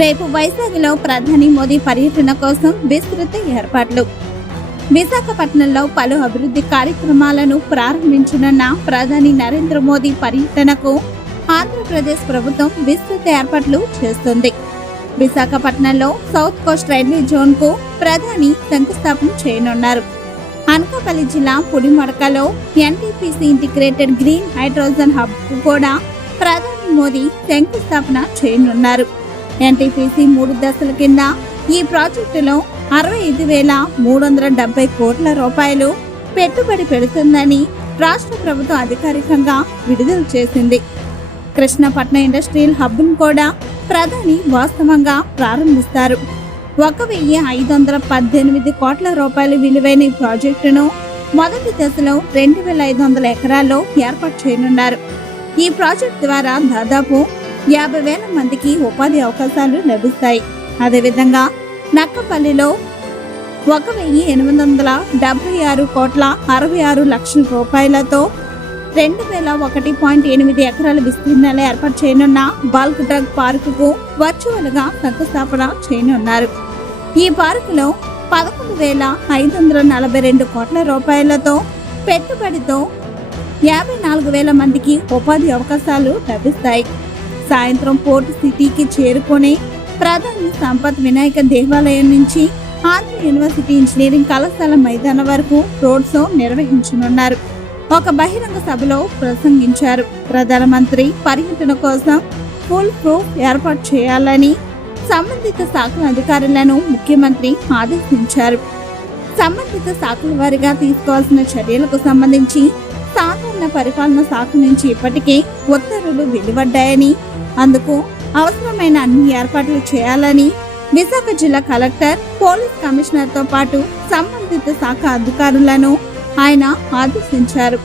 రేపు వైజాగ్లో ప్రధాని మోదీ పర్యటన కోసం విస్తృత ఏర్పాట్లు. విశాఖపట్నంలో పలు అభివృద్ధి కార్యక్రమాలను ప్రారంభించనున్న ప్రధాని నరేంద్ర మోదీ పర్యటనకు ఆంధ్రప్రదేశ్ ప్రభుత్వం విస్తృత ఏర్పాట్లు చేస్తుంది. విశాఖపట్నంలో సౌత్ కోస్ట్ రైల్వే జోన్కు ప్రధాని శంకుస్థాపన చేయనున్నారు. అనకాపల్లి జిల్లా పుడిమడకలో NTPC integrated green hydrogen hub కూడా ప్రధాని మోదీ శంకుస్థాపన చేయనున్నారు. ఎన్టీపీసీ మూడు దశల కింద ఈ ప్రాజెక్టులో అరవై ఐదు వేల మూడు వందల డెబ్బై కోట్ల రూపాయలు పెట్టుబడి పెడుతుందని రాష్ట్ర ప్రభుత్వం అధికారికంగా విడుదల చేసింది. కృష్ణపట్నం ఇండస్ట్రియల్ హబ్ను కూడా ప్రధాని వాస్తవంగా ప్రారంభిస్తారు. ఒక వెయ్యి ఐదు వందల పద్దెనిమిది కోట్ల రూపాయల విలువైన ఈ ప్రాజెక్టును మొదటి దశలో రెండు వేల ఐదు వందల ఎకరాల్లో ఏర్పాటు చేయనున్నారు. ఈ ప్రాజెక్ట్ ద్వారా దాదాపు యాభై వేల మందికి ఉపాధి అవకాశాలు లభిస్తాయి. అదేవిధంగా నక్కపల్లిలో ఒక వెయ్యి ఎనిమిది వందల డెబ్బై ఆరు కోట్ల అరవై ఆరు లక్షల రూపాయలతో రెండు వేల ఒకటి పాయింట్ ఎనిమిది ఎకరాల విస్తీర్ణాలు ఏర్పాటు చేయనున్న బల్క్ డ్రగ్ పార్కుకు వర్చువల్గా శంకుస్థాపన చేయనున్నారు. ఈ పార్కులో పదకొండు వేల ఐదు వందల నలభై రెండు కోట్ల రూపాయలతో పెట్టుబడితో యాభై నాలుగు వేల మందికి ఉపాధి అవకాశాలు లభిస్తాయి. సాయంత్రం పోర్ట్ సిటీకి చేరుకుని ప్రధాని సంపత్ వినాయక దేవాలయం నుంచి ఆంధ్ర యూనివర్సిటీ ఇంజనీరింగ్ కళాశాల మైదానం వరకు రోడ్ షో నిర్వహించనున్నారు. ఒక బహిరంగ సభలో ప్రసంగించారు. ప్రధానమంత్రి పర్యటన కోసం ఫుల్ ప్రూఫ్ ఏర్పాటు చేయాలని సంబంధిత శాఖల అధికారులను ముఖ్యమంత్రి ఆదేశించారు. సంబంధిత శాఖల వారిగా తీసుకోవాల్సిన చర్యలకు సంబంధించి సాధారణ పరిపాలన శాఖ నుంచి ఇప్పటికే ఉత్తర్వులు వెలువడ్డాయని అందుకు అవసరమైన అన్ని ఏర్పాట్లు చేయాలని విశాఖ జిల్లా కలెక్టర్ పోలీస్ కమిషనర్తో పాటు సంబంధిత శాఖ అధికారులను ఆయన ఆదేశించారు.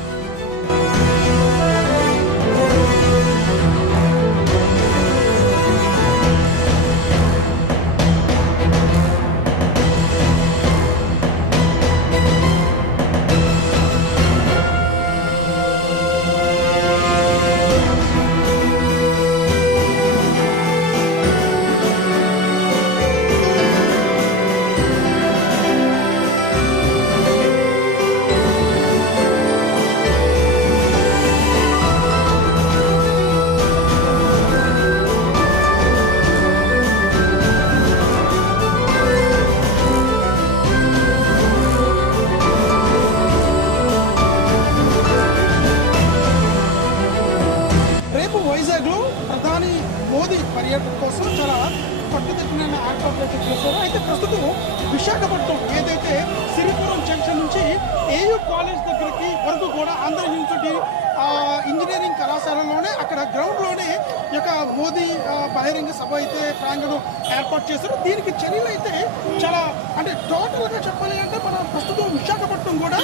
కాలేజ్ దగ్గరికి వరకు కూడా అందరూ యూనివర్సిటీ ఆ, ఇంజనీరింగ్ కళాశాలలోనే అక్కడ గ్రౌండ్లోనే ఈ యొక్క మోదీ బహిరంగ సభ అయితే ప్రాంగణం ఏర్పాటు చేశారు. దీనికి చర్యలు అయితే చాలా అంటే టోటల్గా చెప్పాలి అంటే మన ప్రస్తుతం విశాఖపట్నం కూడా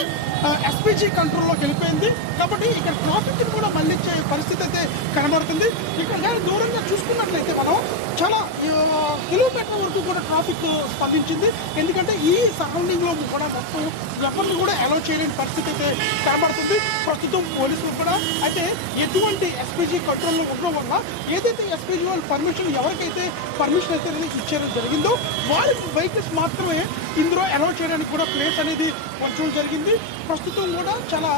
ఎస్పీజీ కంట్రోల్లోకి వెళ్ళిపోయింది. కాబట్టి ఇక్కడ ట్రాఫిక్ కూడా మళ్ళించే పరిస్థితి అయితే కనబడుతుంది. ఇక్కడ దూరంగా చూసుకున్నట్లయితే మనం చాలా కిలోమీటర్ కిలోమీటర్ల వరకు కూడా ట్రాఫిక్ స్పందించింది. ఎందుకంటే ఈ సరౌండింగ్లో కూడా మొత్తం ఎవరిని కూడా అలౌ చేయలేని పరిస్థితి అయితే కనబడుతుంది. ప్రస్తుతం పోలీసులు కూడా అయితే ఎటువంటి ఎస్పీజీ కంట్రోల్లో ఉండడం వల్ల ఏదైతే ఎస్పీజీ వాళ్ళు పర్మిషన్ ఎవరికైతే పర్మిషన్ అయితే ఇచ్చేయడం జరిగిందో వారి వెహికల్స్ మాత్రమే ఇందులో అలౌ చేయడానికి కూడా ప్లేస్ అనేది వచ్చడం జరిగింది. ప్రస్తుతం కూడా చాలా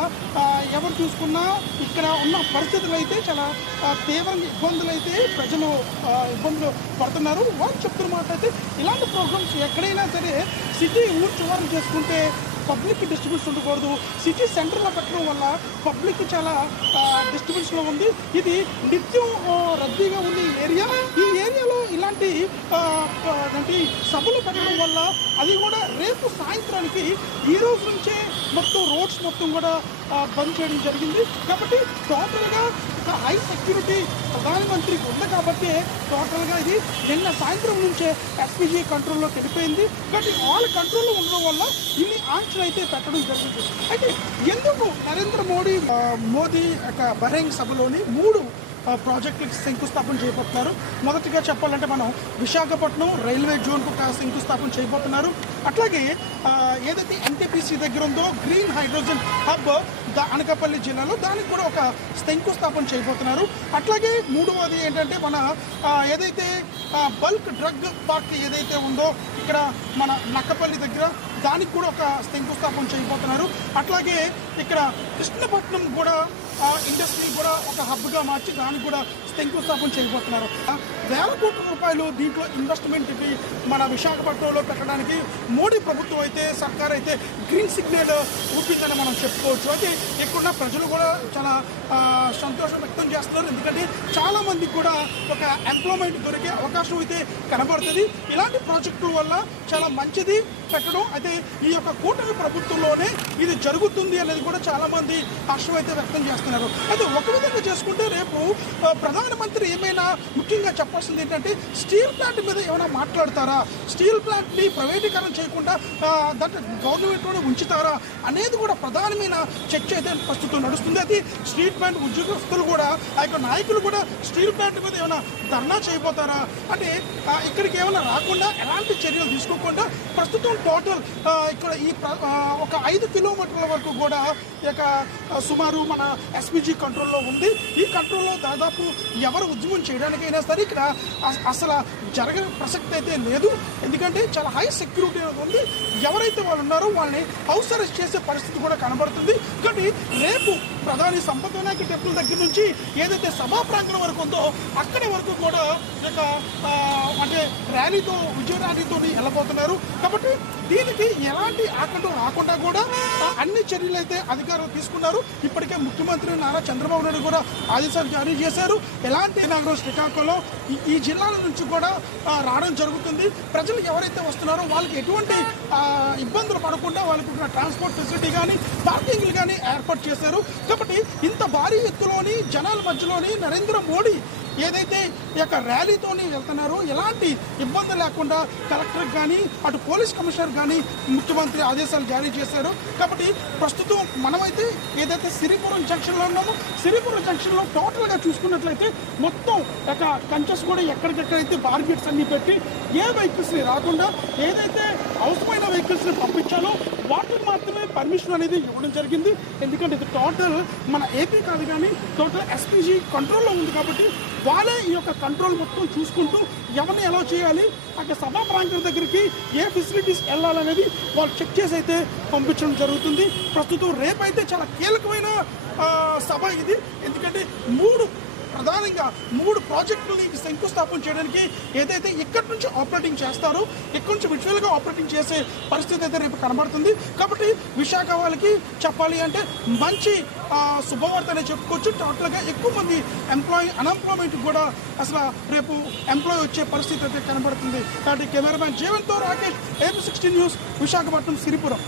ఎవరు చూసుకున్నా ఇక్కడ ఉన్న పరిస్థితులు అయితే చాలా తీవ్రంగా ఇబ్బందులు అయితే ప్రజలు ఇబ్బందులు పడుతున్నారు. వారు చెప్తున్న మాట అయితే ఇలాంటి ప్రోగ్రామ్స్ ఎక్కడైనా సరే సిటీ ఊరు చివరి చేసుకుంటే పబ్లిక్ డిస్ట్రిబ్యూషన్ ఉండకూడదు. సిటీ సెంటర్లో పెట్టడం వల్ల పబ్లిక్ చాలా డిస్ట్రిబ్యూషన్లో ఉంది. ఇది నిత్యం రద్దీగా ఉన్న ఏరియా. ఈ ఏరియాలో ఇలాంటి అంటే సభలు పెట్టడం వల్ల అది కూడా రేపు సాయంత్రానికి ఈ రోజు నుంచే మొత్తం రోడ్స్ మొత్తం కూడా బంద్ చేయడం జరిగింది. కాబట్టి టోటల్గా ఒక హై సెక్యూరిటీ ప్రధానమంత్రికి ఉంది కాబట్టి టోటల్గా ఇది నిన్న సాయంత్రం నుంచే ఎస్పీజీ కంట్రోల్లోకి వెళ్ళిపోయింది. బట్ ఆల్ కంట్రోల్లో ఉండడం వల్ల ఇన్ని ఆంక్షలు అయితే పెట్టడం జరిగింది. అయితే ఎందుకు నరేంద్ర మోడీ మోదీ యొక్క బహిరంగ సభలోని మూడు ప్రాజెక్టులకు శంకుస్థాపన చేయబోతున్నారు? మొదటిగా చెప్పాలంటే మనం విశాఖపట్నం రైల్వే జోన్కు శంకుస్థాపన చేయబోతున్నారు. అట్లాగే ఏదైతే ఎన్టీపీసీ దగ్గర ఉందో గ్రీన్ హైడ్రోజన్ హబ్ అనకాపల్లి జిల్లాలో దానికి కూడా ఒక శంకుస్థాపన చేయబోతున్నారు. అట్లాగే మూడవది ఏంటంటే మన ఏదైతే బల్క్ డ్రగ్ పార్క్ ఏదైతే ఉందో ఇక్కడ మన నక్కపల్లి దగ్గర దానికి కూడా ఒక శంకుస్థాపన చేయబోతున్నారు. అట్లాగే ఇక్కడ కృష్ణపట్నం కూడా ఇండస్ట్రీ కూడా ఒక హబ్గా మార్చి దానికి కూడా శంకుస్థాపన చేయబోతున్నారు. వేల కోట్ల రూపాయలు దీంట్లో ఇన్వెస్ట్మెంట్ ఇవి మన విశాఖపట్నంలో పెట్టడానికి మోడీ ప్రభుత్వం అయితే సర్కార్ అయితే గ్రీన్ సిగ్నల్ చూపిందని మనం చెప్పుకోవచ్చు. అయితే ఇక్కడున్న ప్రజలు కూడా చాలా సంతోషం వ్యక్తం చేస్తున్నారు. ఎందుకంటే చాలా మందికి కూడా ఒక ఎంప్లాయ్మెంట్ దొరికే అవకాశం అయితే కనబడుతుంది. ఇలాంటి ప్రాజెక్టుల వల్ల చాలా మంచిది పెట్టడం. అయితే ఈ యొక్క కూటమి ప్రభుత్వంలోనే ఇది జరుగుతుంది అనేది కూడా చాలా మంది హర్షం అయితే వ్యక్తం చేస్తున్నారు. అయితే ఒక విధంగా చేసుకుంటే రేపు ప్రధాన ప్రధానమంత్రి ఏమైనా ముఖ్యంగా చెప్పాల్సింది ఏంటంటే స్టీల్ ప్లాంట్ మీద ఏమైనా మాట్లాడతారా? స్టీల్ ప్లాంట్ని ప్రైవేటీకరణ చేయకుండా ఆ, దాంట్లో గవర్నమెంట్లోనే ఉంచుతారా? అనేది కూడా ప్రధానమైన చర్చ అయితే ప్రస్తుతం నడుస్తుంది. అది స్టీల్ ప్లాంట్ ఉద్యోగస్తులు కూడా ఆ యొక్క నాయకులు కూడా స్టీల్ ప్లాంట్ మీద ఏమైనా ధర్నా చేయబోతారా? అంటే ఇక్కడికి ఏమైనా రాకుండా ఎలాంటి చర్యలు తీసుకోకుండా ప్రస్తుతం టోటల్ ఇక్కడ ఈ ఒక ఐదు కిలోమీటర్ల వరకు కూడా ఈ యొక్క సుమారు మన ఎస్పీజీ కంట్రోల్లో ఉంది. ఈ కంట్రోల్లో దాదాపు ఎవరు ఉద్యమం చేయడానికైనా సరే ఇక్కడ అసలు జరగని ప్రసక్తి అయితే లేదు. ఎందుకంటే చాలా హై సెక్యూరిటీ ఉంది. ఎవరైతే వాళ్ళు ఉన్నారో వాళ్ళని హౌస్ అరెస్ట్ చేసే పరిస్థితి కూడా కనబడుతుంది. కాబట్టి రేపు ప్రధాని సంపద వినాయక టెంపుల్ దగ్గర నుంచి ఏదైతే సభా ప్రాంగణం వరకు ఉందో అక్కడి వరకు కూడా ఒక అంటే ర్యాలీతో విజయ ర్యాలీతో వెళ్ళబోతున్నారు. కాబట్టి దీనికి ఎలాంటి ఆకంటం రాకుండా కూడా అన్ని చర్యలు అయితే అధికారులు తీసుకున్నారు. ఇప్పటికే ముఖ్యమంత్రి నారా చంద్రబాబు నాయుడు కూడా ఆదేశాలు జారీ చేశారు. ఎలాంటి నగరం శ్రీకాకుళం ఈ- ఈ జిల్లాల నుంచి కూడా రావడం జరుగుతుంది. ప్రజలు ఎవరైతే వస్తున్నారో వాళ్ళకి ఎటువంటి ఇబ్బందులు పడకుండా వాళ్ళకి ఉన్న ట్రాన్స్పోర్ట్ ఫెసిలిటీ కానీ పార్కింగ్లు కానీ ఏర్పాటు చేశారు. కాబట్టి ఇంత భారీ ఎత్తులోని జనాల మధ్యలోని నరేంద్ర మోడీ ఏదైతే ఈ యొక్క ర్యాలీతోని వెళ్తున్నారో ఎలాంటి ఇబ్బంది లేకుండా కలెక్టర్ కానీ అటు పోలీస్ కమిషనర్ కానీ ముఖ్యమంత్రి ఆదేశాలు జారీ చేశారు. కాబట్టి ప్రస్తుతం మనమైతే ఏదైతే సిరిపురం జంక్షన్లో ఉన్నామో సిరిపురం జంక్షన్లో టోటల్గా చూసుకున్నట్లయితే మొత్తం యొక్క కంచెస్ కూడా ఎక్కడికెక్కడైతే బార్గెట్స్ అన్ని పెట్టి ఏ వెహికల్స్ని రాకుండా ఏదైతే అవసరమైన వెహికల్స్ని పంపించాలో వాటికి మాత్రమే పర్మిషన్ అనేది ఇవ్వడం జరిగింది. ఎందుకంటే ఇది టోటల్ మన ఏపీ కాదు కానీ టోటల్ ఎస్పీజీ కంట్రోల్లో ఉంది కాబట్టి వాళ్ళే ఈ యొక్క కంట్రోల్ మొత్తం చూసుకుంటూ ఎవరిని ఎలా చేయాలి అక్కడ సభా ప్రాంతం దగ్గరికి ఏ ఫెసిలిటీస్ వెళ్ళాలనేది వాళ్ళు చెక్ చేసి అయితే పంపించడం జరుగుతుంది. ప్రస్తుతం రేపైతే చాలా కీలకమైన సభ ఇది. ఎందుకంటే మూడు ప్రధానంగా మూడు ప్రాజెక్టులని శంకుస్థాపన చేయడానికి ఏదైతే ఇక్కడి నుంచి ఆపరేటింగ్ చేస్తారో ఇక్కడి నుంచి విజువల్గా ఆపరేటింగ్ చేసే పరిస్థితి అయితే రేపు కనబడుతుంది. కాబట్టి విశాఖ వాళ్ళకి చెప్పాలి అంటే మంచి శుభవార్త అనే చెప్పుకోవచ్చు. టోటల్గా ఎక్కువ మంది ఎంప్లాయీ అన్ఎంప్లాయ్మెంట్ కూడా అసలు రేపు ఎంప్లాయ్ వచ్చే పరిస్థితి అయితే కనబడుతుంది. కాబట్టి cameraman జీవన్తో Rakesh AP sixteen news Visakhapatnam Siripuram.